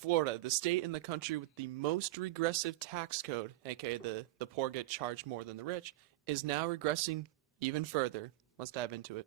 Florida, the state in the country with the most regressive tax code, aka the poor get charged more than the rich, is now regressing even further. Let's dive into it.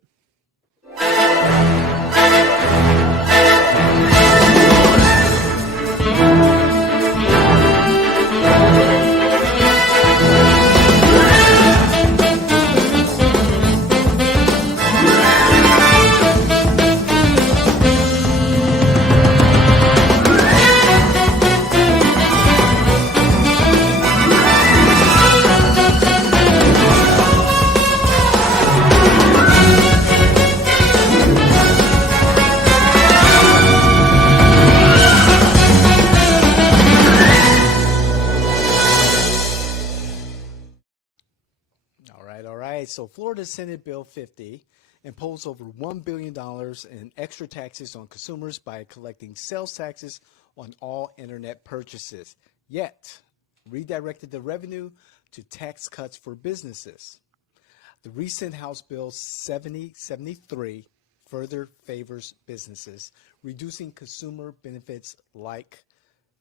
All right. So Florida Senate Bill 50 imposed over $1 billion in extra taxes on consumers by collecting sales taxes on all internet purchases, yet redirected the revenue to tax cuts for businesses. The recent House Bill 7073 further favors businesses, reducing consumer benefits like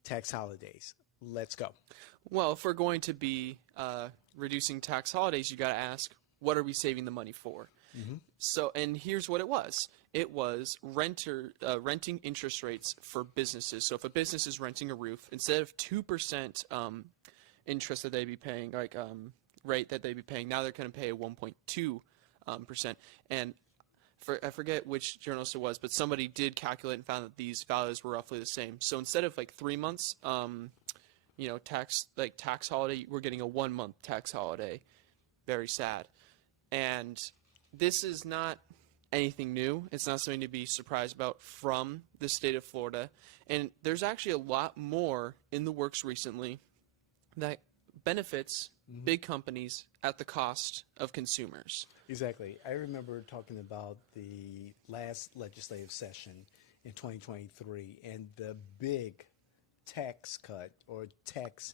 tax holidays. Let's go. Well, if we're going to be reducing tax holidays, you got to ask, what are we saving the money for? Mm-hmm. So, and here's what it was. It was renting interest rates for businesses. So if a business is renting a roof, instead of 2% interest that they'd be paying, rate that they'd be paying, now they're going to pay a 1.2%. And I forget which journalist it was, but somebody did calculate and found that these values were roughly the same. So instead of 3 months, tax holiday, we're getting a 1 month tax holiday. Very sad. And this is not anything new. It's not something to be surprised about from the state of Florida. And there's actually a lot more in the works recently that benefits big companies at the cost of consumers. Exactly. I remember talking about the last legislative session in 2023 and the big tax cut or tax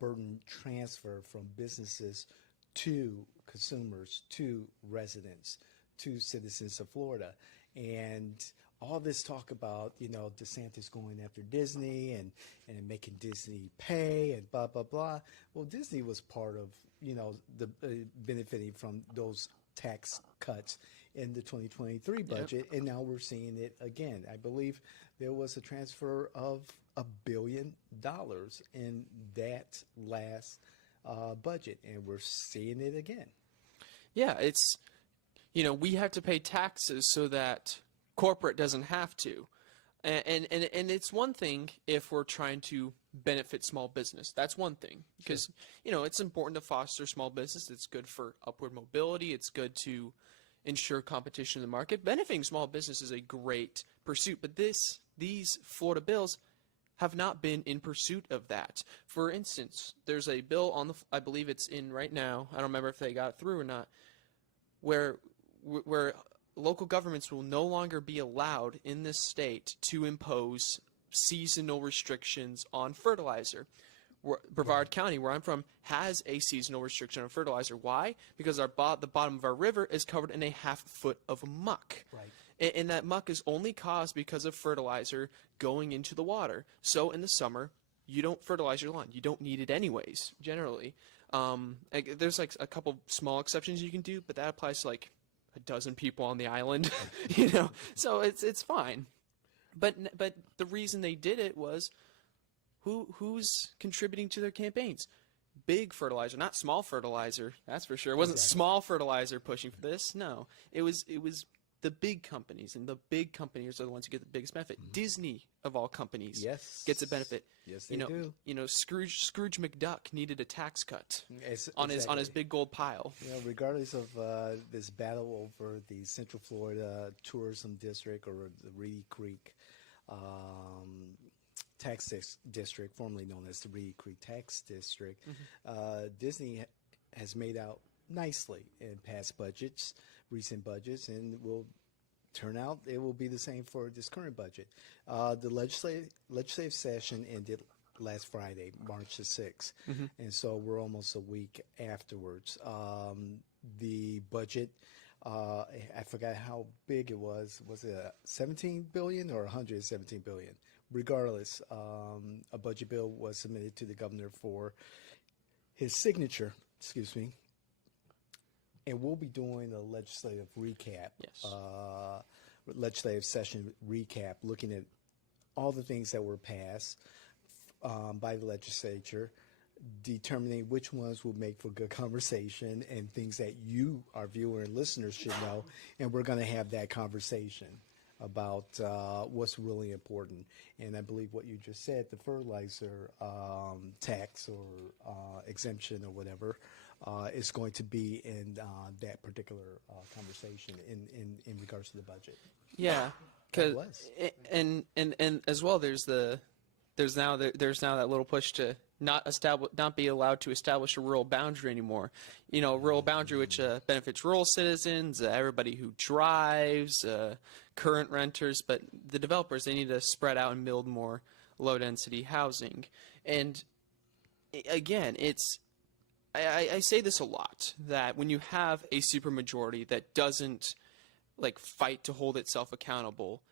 burden transfer from businesses to consumers, to residents, to citizens of Florida. And all this talk about, DeSantis going after Disney and making Disney pay and blah, blah, blah. Well, Disney was part of, the benefiting from those tax cuts in the 2023 budget, and now we're seeing it again. I believe there was a transfer of $1 billion in that last budget, and we're seeing it again. Yeah, it's, we have to pay taxes so that corporate doesn't have to. And it's one thing if we're trying to benefit small business. That's one thing because, it's important to foster small business. It's good for upward mobility. It's good to ensure competition in the market. Benefiting small business is a great pursuit, but these Florida bills have not been in pursuit of that. For instance, there's a bill on I believe it's in right now. I don't remember if they got it through or not, where local governments will no longer be allowed in this state to impose seasonal restrictions on fertilizer. Brevard County, where I'm from, has a seasonal restriction on fertilizer. Why? Because the bottom of our river is covered in a half foot of muck. Right. And that muck is only caused because of fertilizer going into the water. So in the summer, you don't fertilize your lawn. You don't need it anyways, generally. There's a couple small exceptions you can do, but that applies to a dozen people on the island, So it's fine. But the reason they did it was who's contributing to their campaigns? Big fertilizer, not small fertilizer. That's for sure. It wasn't small fertilizer pushing for this. No, it was the big companies, and the big companies are the ones who get the biggest benefit. Mm-hmm. Disney, of all companies, gets a benefit. Yes, they do. Scrooge McDuck needed a tax cut on his big gold pile. Regardless of this battle over the Central Florida Tourism District or the Reedy Creek Tax District, formerly known as the Reedy Creek Tax District, Disney has made out nicely in past budgets, recent budgets, and will turn out it will be the same for this current budget. The legislative session ended last Friday, March the 6th, and so we're almost a week afterwards. The budget, I forgot how big it was. Was it $17 billion or $117 billion? regardless, a budget bill was submitted to the governor for his signature. Excuse me. And we'll be doing a legislative recap, Yes. legislative session recap, looking at all the things that were passed by the legislature, determining which ones will make for good conversation and things that you, our viewer and listeners, should know. And we're going to have that conversation about what's really important. And I believe what you just said, the fertilizer tax or exemption or whatever, is going to be in that particular conversation in regards to the budget. Yeah, That was. and as well, there's now that little push to not be allowed to establish a rural boundary anymore. You know, a rural boundary which benefits rural citizens, everybody who drives, current renters, but the developers, they need to spread out and build more low density housing. And again, I say this a lot, that when you have a supermajority that doesn't fight to hold itself accountable,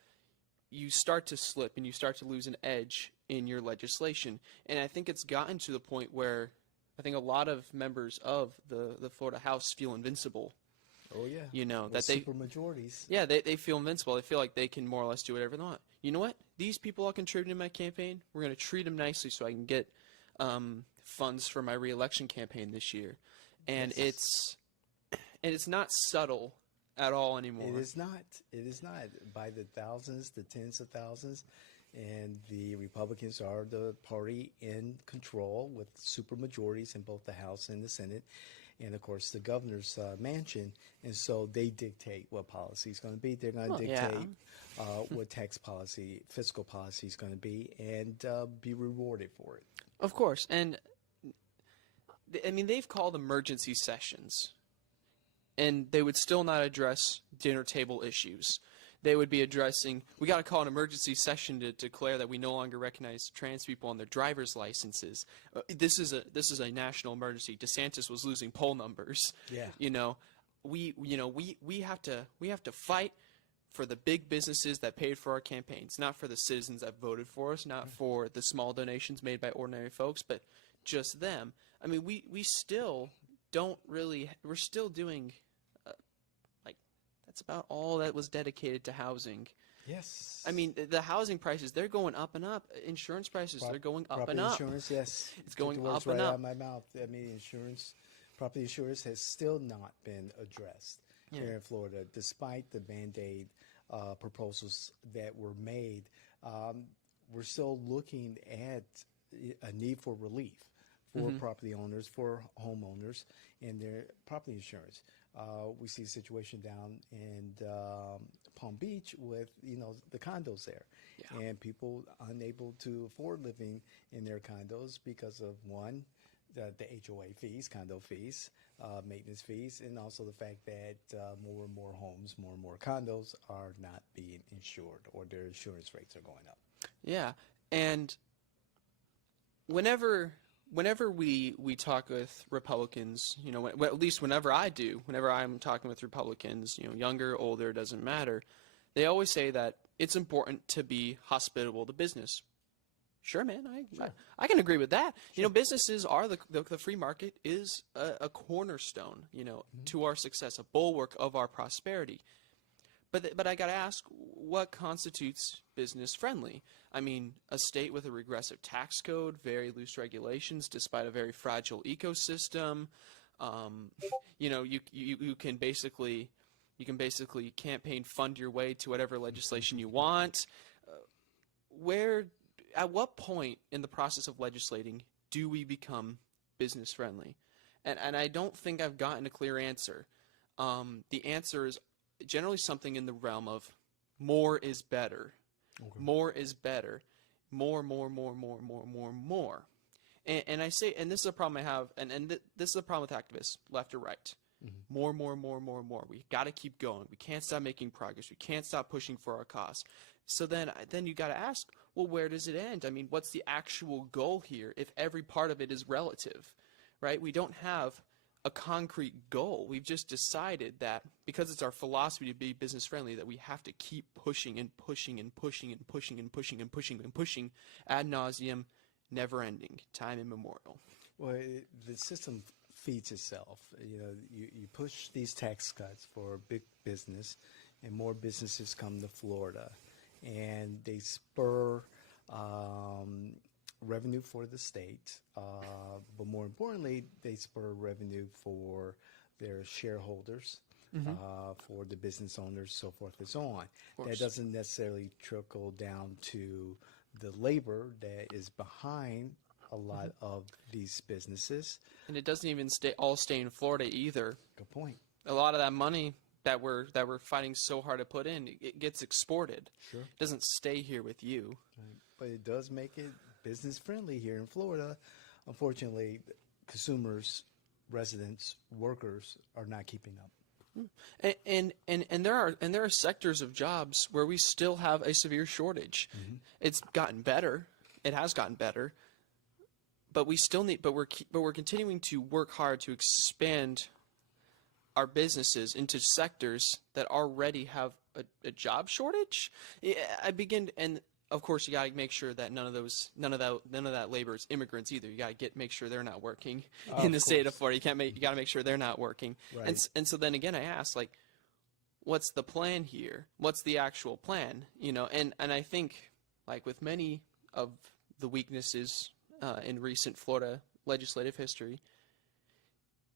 you start to slip and you start to lose an edge in your legislation. And I think it's gotten to the point where I think a lot of members of the Florida House feel invincible. Oh yeah. You know, With that they super majorities. Yeah, they feel invincible. They feel like they can more or less do whatever they want. You know what? These people all contributed to my campaign. We're going to treat them nicely so I can get funds for my re-election campaign this year. And Yes. it's not subtle at all anymore. It is not. It is not. By the thousands, the tens of thousands, and the Republicans are the party in control with super majorities in both the House and the Senate, and of course the governor's mansion. And so they dictate what policy is going to be. They're going to dictate what tax policy, fiscal policy is going to be, and be rewarded for it. Of course. And I mean, they've called emergency sessions, and they would still not address dinner table issues. They would be addressing, we got to call an emergency session to declare that we no longer recognize trans people on their driver's licenses. This is a national emergency. DeSantis was losing poll numbers. Yeah. You know, we have to fight for the big businesses that paid for our campaigns, not for the citizens that voted for us, not for the small donations made by ordinary folks, but just them. I mean, we still don't really, we're still doing, that's about all that was dedicated to housing. Yes. I mean, the housing prices, they're going up and up. Insurance prices, they're going up and up. Property insurance, yes. It's going Took the words up and right up. out of my mouth. I mean, property insurance has still not been addressed here in Florida, despite the Band-Aid proposals that were made. We're still looking at a need for relief for property owners, for homeowners, and their property insurance. We see a situation down in Palm Beach with, the condos there, and people unable to afford living in their condos because of, one, the HOA fees, condo fees, maintenance fees, and also the fact that more and more homes, more and more condos are not being insured, or their insurance rates are going up. Yeah, and whenever we talk with Republicans, well, at least whenever I do, whenever I'm talking with Republicans, younger, older, doesn't matter, they always say that it's important to be hospitable to business. Sure, man, I can agree with that. Sure. Businesses are the free market is a cornerstone, to our success, a bulwark of our prosperity. But I got to ask, what constitutes business friendly? I mean, a state with a regressive tax code, very loose regulations, despite a very fragile ecosystem. You can basically campaign fund your way to whatever legislation you want. At what point in the process of legislating do we become business friendly? And I don't think I've gotten a clear answer. The answer is generally something in the realm of more is better. Okay. More is better. More. And I say, and this is a problem I have, and this is a problem with activists, left or right. Mm-hmm. More. We got to keep going. We can't stop making progress. We can't stop pushing for our cause. So then you got to ask, well, where does it end? I mean, what's the actual goal here if every part of it is relative, right? We don't have a concrete goal. We've just decided that because it's our philosophy to be business friendly, that we have to keep pushing and pushing and pushing and pushing and pushing and pushing and pushing ad nauseum, never ending, time immemorial. Well, the system feeds itself. You know, you push these tax cuts for big business, and more businesses come to Florida, and they spur revenue for the state, but more importantly, they spur revenue for their shareholders, for the business owners, so forth and so on. That doesn't necessarily trickle down to the labor that is behind a lot of these businesses. And it doesn't even stay in Florida either. Good point. A lot of that money that we're fighting so hard to put in, it gets exported. Sure. It doesn't stay here with you. Right. But it does make it business friendly here in Florida. Unfortunately, consumers, residents, workers are not keeping up. And there are sectors of jobs where we still have a severe shortage. It's gotten better. It has gotten better. But we still need. But we're continuing to work hard to expand our businesses into sectors that already have a job shortage. And of course, you got to make sure that none of that labor is immigrants either. You got to make sure they're not working in the state of Florida. You got to make sure they're not working. Right. And so then again, I ask, like, what's the plan here? What's the actual plan? You know, and I think, like with many of the weaknesses in recent Florida legislative history,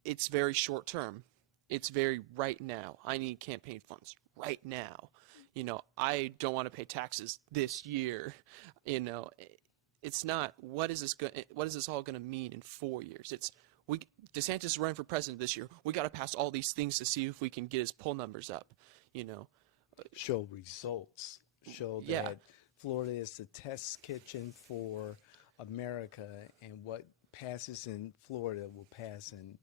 it's very short term. It's very right now. I need campaign funds right now. You know, I don't want to pay taxes this year. You know, it's not what is this all going to mean in 4 years? It's DeSantis is running for president this year. We got to pass all these things to see if we can get his poll numbers up. You know, show results. Show that Florida is the test kitchen for America, and what passes in Florida will pass in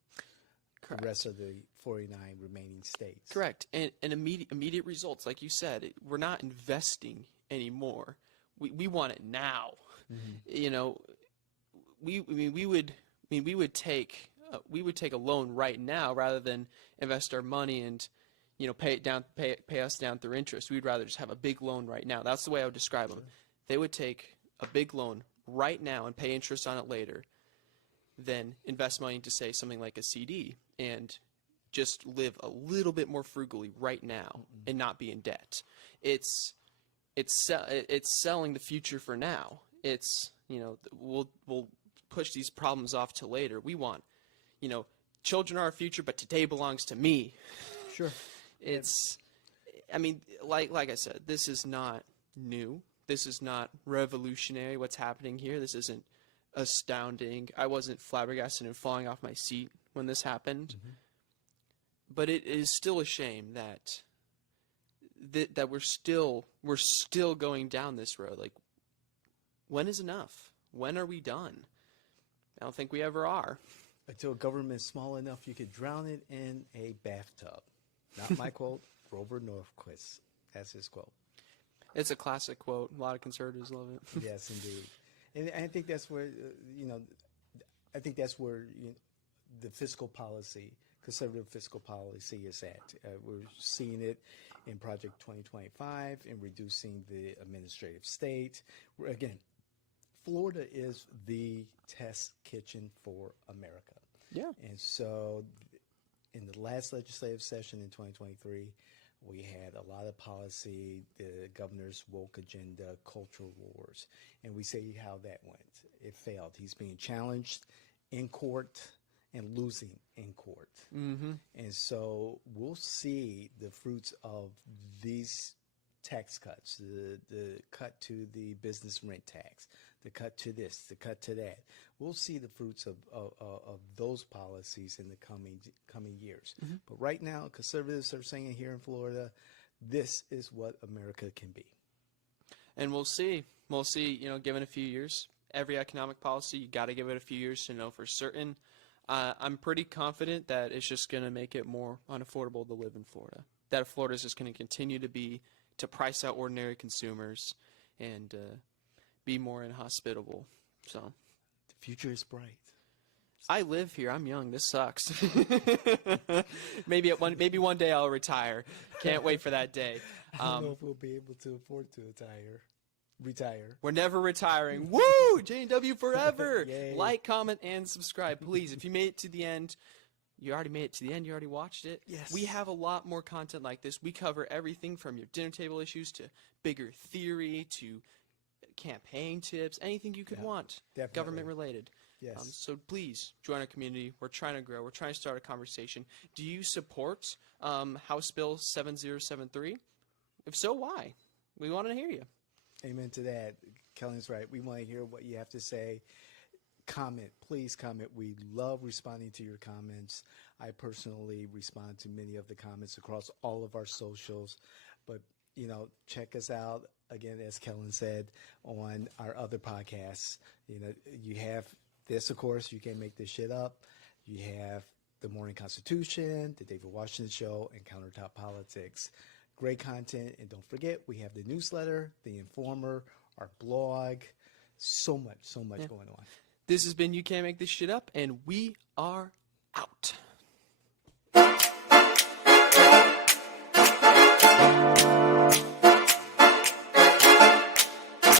the rest of the 49 remaining states. Correct. And immediate results, like you said, we're not investing anymore. We want it now. You know, we would take a loan right now rather than invest our money and, you know, pay us down through interest. We'd rather just have a big loan right now. That's the way I would describe them. They would take a big loan right now and pay interest on it later, then invest money into, say, something like a CD and just live a little bit more frugally right now and not be in debt. It's selling the future for now. It's, you know, we'll push these problems off to later. We want, you know, children are our future, but today belongs to me. Sure. It's, I mean, like I said, this is not new. This is not revolutionary, what's happening here. This isn't astounding. I wasn't flabbergasted and falling off my seat when this happened. But it is still a shame that that we're still going down this road. Like, when is enough? When are we done? I don't think we ever are. Until government is small enough you could drown it in a bathtub. Not my quote, Grover Norquist. That's his quote. It's a classic quote. A lot of conservatives love it. Yes, indeed. And I think that's where, I think that's where the fiscal policy, conservative fiscal policy is at. We're seeing it in Project 2025 in reducing the administrative state. Again, Florida is the test kitchen for America. Yeah. And so in the last legislative session in 2023, we had a lot of policy, the governor's woke agenda, cultural wars, and we see how that went. It failed. He's being challenged in court and losing in court. And so we'll see the fruits of these tax cuts, the cut to the business rent tax, the cut to this, the cut to that. We'll see the fruits of those policies in the coming years. But right now, conservatives are saying here in Florida, this is what America can be. And we'll see. We'll see, you know, given a few years. Every economic policy, you got to give it a few years to know for certain. I'm pretty confident that it's just going to make it more unaffordable to live in Florida. That Florida is just going to continue to price out ordinary consumers and be more inhospitable. So the future is bright. I live here. I'm young. This sucks. Maybe one day I'll retire. Can't wait for that day. I don't know if we'll be able to afford to retire. We're never retiring. Woo! J&W forever. Yay. Like, comment, and subscribe, please. If you made it to the end, you already made it to the end. You already watched it. Yes. We have a lot more content like this. We cover everything from your dinner table issues to bigger theory to campaign tips, anything you could want, definitely. government related. Yes. So please join our community. We're trying to grow. We're trying to start a conversation. Do you support House Bill 7073? If so, why? We want to hear you. Amen to that. Kellen's right. We want to hear what you have to say. Comment. Please comment. We love responding to your comments. I personally respond to many of the comments across all of our socials. But, check us out, again, as Kellen said, on our other podcasts. You have this, of course, You Can't Make This Shit Up. You have The Morning Constitution, The David Washington Show, and Countertop Politics. Great content. And don't forget, we have the newsletter, The Informer, our blog. So much going on. This has been You Can't Make This Shit Up, and we are out.